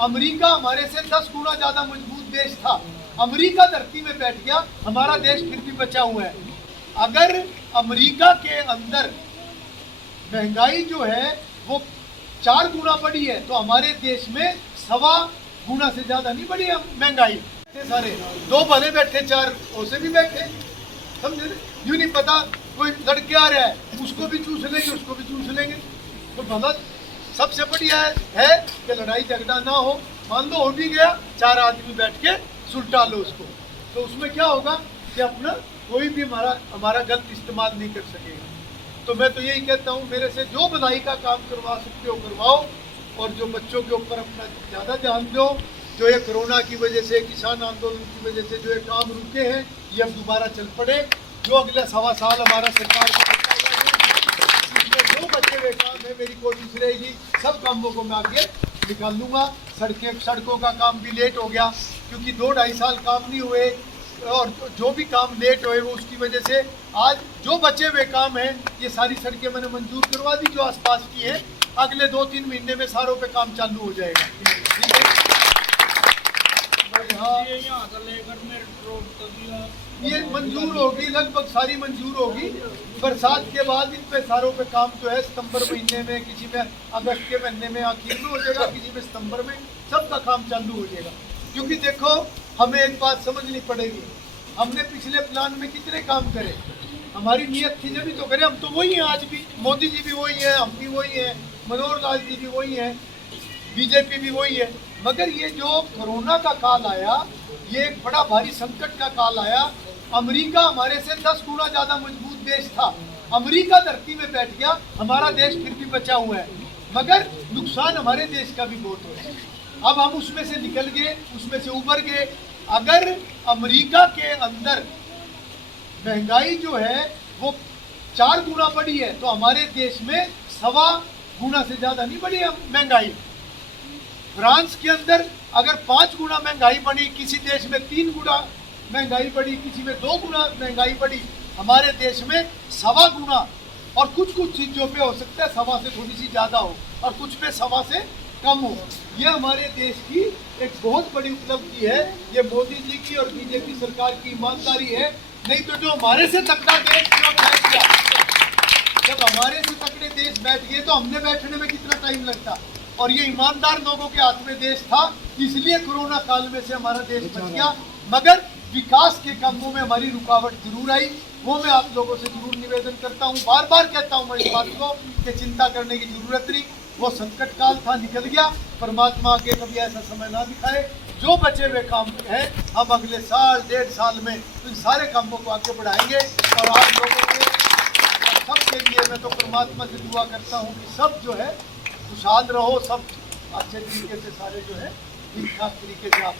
America हमारे से 10 गुना ज्यादा मजबूत देश था। अमेरिका धरती में बैठ गया, हमारा देश फिर भी बचा हुआ है। अगर अमेरिका के अंदर महंगाई जो है वो 4 गुना बढ़ी है तो हमारे देश में 1.25 गुना से ज्यादा नहीं बढ़ी है महंगाई। सारे 2 भले बैठे, 4 उसे भी बैठे, समझे? यूं नहीं पता कोई लड़के आ रहा है उसको भी चूस लेंगे, उसको भी चूस लेंगे। तो भला सबसे बढ़िया है कि लड़ाई झगड़ा ना हो। मान लो हो भी गया, 4 आदमी बैठ के सुलटा लो उसको, तो उसमें क्या होगा कि अपना कोई भी हमारा गलत इस्तेमाल नहीं कर सकेगा। तो मैं तो यही कहता हूँ, मेरे से जो भलाई का काम करवा सकते हो करवाओ, और जो बच्चों के ऊपर अपना ज़्यादा ध्यान दो। जो ये कोरोना की वजह से, किसान आंदोलन की वजह से जो ये काम रुके हैं, ये अब दोबारा चल पड़े। जो अगला 1.25 साल हमारा सरकार को इसमें जो बचे हुए काम है, मेरी कोशिश रहेगी सब कामों को मैं आगे निकाल लूँगा। सड़कों का काम भी लेट हो गया क्योंकि 2-2.5 साल काम नहीं हुए, और जो भी काम लेट हुए वो उसकी वजह से आज जो बचे हुए काम हैं ये सारी सड़कें मैंने मंजूर करवा दी जो आसपास की है। अगले 2-3 महीने में सारों पे काम चालू हो जाएगा। ठीक है, ये मंजूर होगी, लगभग सारी मंजूर होगी। बरसात के बाद इन पे सारों पे काम जो है सितंबर महीने में, किसी में अगस्त के महीने में आखिर में हो जाएगा, किसी में सितंबर में, सबका काम चालू हो जाएगा। क्योंकि देखो हमें एक बात समझनी पड़ेगी, हमने पिछले प्लान में कितने काम करे, हमारी नीयत थी जब भी तो करे। हम तो वही हैं आज भी, मोदी जी भी वही है, हम भी वही हैं, मनोहर लाल जी भी वही हैं, बीजेपी भी वही है। मगर ये जो कोरोना का काल आया, ये एक बड़ा भारी संकट का काल आया। अमेरिका हमारे से 10 गुना ज्यादा मजबूत देश था। अमेरिका धरती में बैठ गया, हमारा देश फिर भी बचा हुआ है। मगर नुकसान हमारे देश का भी बहुत हो रहा है। अब हम उसमें से निकल गए, उसमें से उभर गए। अगर अमेरिका के अंदर महंगाई जो है वो 4 गुना बढ़ी है तो हमारे देश में 1.25 गुना से ज्यादा नहीं बढ़ी है महंगाई। फ्रांस के अंदर अगर 5 गुना महंगाई बढ़ी, किसी देश में 3 गुना महंगाई बढ़ी, किसी में 2 गुना महंगाई बढ़ी, हमारे देश में 1.25 गुना। और कुछ चीजों पे हो सकता है 1.25 से थोड़ी सी ज्यादा हो, और कुछ पे 1.25 से कम हो। ये हमारे देश की एक बहुत बड़ी उपलब्धि है। ये मोदी जी की और बीजेपी सरकार की ईमानदारी है। नहीं तो जो हमारे से तगड़ा देश जो बैठ गया, जब हमारे से तगड़े देश बैठ गए तो हमने बैठने में कितना टाइम लगता। और ये ईमानदार लोगों के हाथ में देश था, इसलिए कोरोना काल में से हमारा देश बच गया। मगर विकास के कामों में हमारी रुकावट जरूर आई, वो मैं आप लोगों से जरूर निवेदन करता हूँ। बार बार कहता हूँ मैं इस बात को कि चिंता करने की जरूरत नहीं, वो संकट काल था, निकल गया। परमात्मा आगे कभी ऐसा समय ना दिखाए। जो बचे हुए काम हैं हम अगले साल 1.5 साल में इन सारे कामों को आगे बढ़ाएंगे। और आप लोगों के सबके लिए मैं तो परमात्मा से दुआ करता हूँ कि सब जो है खुशहाल रहो, सब अच्छे तरीके से सारे जो है ठीक ठाक तरीके से आप